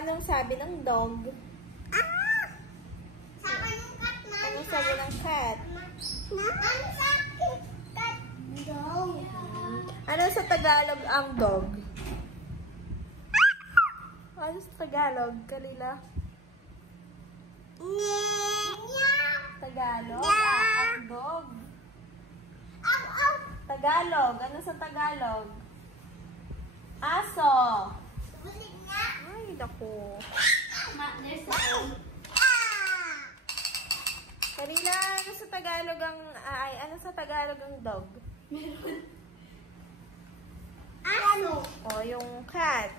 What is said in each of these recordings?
anong sabi ng dog? Sabi ng cat na. Anong sabi ng cat? Ano sabi cat? Dog. Ano sa Tagalog ang dog? Ano sa Tagalog, Kalila? Tagalog? Ang dog. Tagalog. Ano sa Tagalog? Aso. Bulig na. Ay, naku. There's a Kalila, ano sa Tagalog ang, ano sa Tagalog ang dog? meron. Ano? O, yung cat.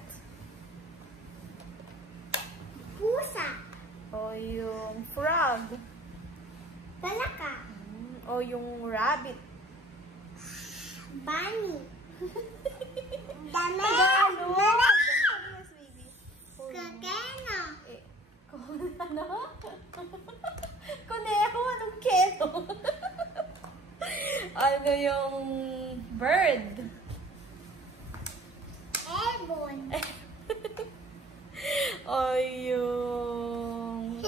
Pusa. O, yung frog. Talaka. O, yung rabbit. Bunny. Dami. Tagalog! Yes, baby. Kakena. Eh, ano? Kuneho, anong keto? Ano yung bird? Ebon. O yung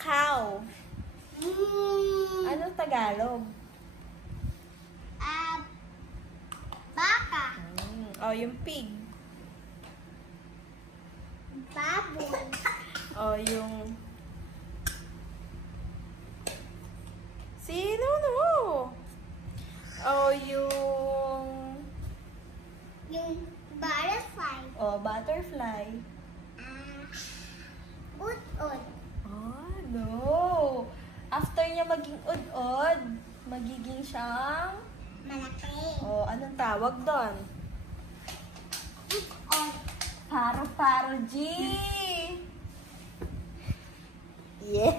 cow. Anong Tagalog? Baka. O yung pig. Baboy. O yung... Sino no? O yung... Yung butterfly. O, butterfly. Ud-ud. Ah, no. After niya maging ud-od, magiging siyang... Malaki. O, anong tawag doon? Ud-ud. Paro-paro G! Yeah!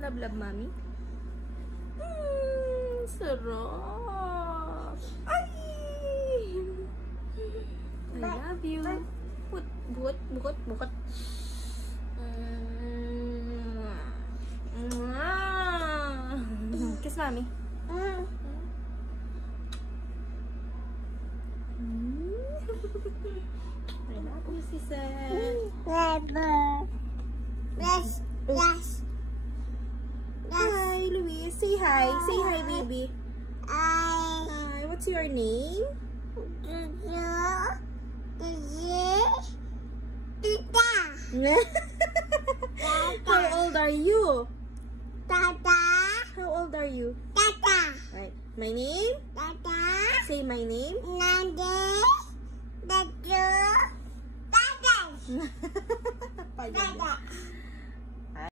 Love, mami? Sarap! Ay! I love you. Bukot. Kiss mami. I love you, Sisel. Yes. Hi, Louise. Say hi. Say hi, baby. Hi. What's your name? How old are you? Tata. How old are you? Tata. Right. My name? Tata. Say my name. Nande. Tatu. Tata. Pagod. Tata.